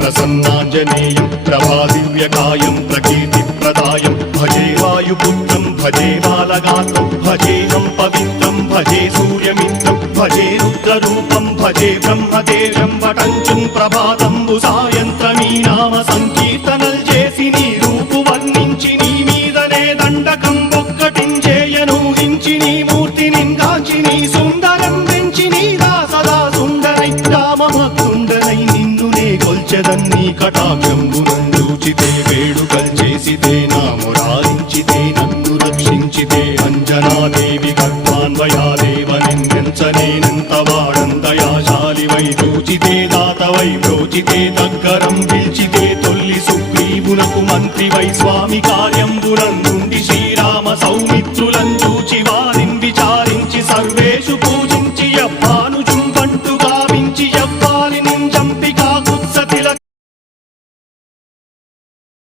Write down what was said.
ప్రసన్నాంజనేయం ప్రభాదివ్యకాయం ప్రకీర్తిప్రదాయం భజే వాయుపుత్రం భజే బాలగాత్రం భజేహం పవిత్రం భజే సూర్యమిత్రం భజే రుద్రరూపం భజే బ్రహ్మదేవం వటంచుం ప్రభాతంబు సాయంత్రమీ నామ సంకీర్తనల్ చేసి నీ రూపు వర్ణించి నీ మీదనే దండకం ఒక్కటించేయనూహించి నీ మూర్తిని కాంచి నీ సుందరం పెంచి నీ దాసదా సుందరై రామభక్తుండరై నిన్నునే కొల్చెదన్నీ కటాక్షంబునందూచితే వేడుకల్ చేసితే నా మురారించితే నన్ను రక్షించితే అంజనాదేవి గర్భాన్వయాదేవనెంచనేనంత వాడందయాశాలివై చూచితే దాతవై బ్రోచితే దగ్గరం పిల్చితే తొల్లి సుగ్రీవునకు మంత్రివై స్వామి కార్యంబునందుండి శ్రీరామ సౌమిత్రుల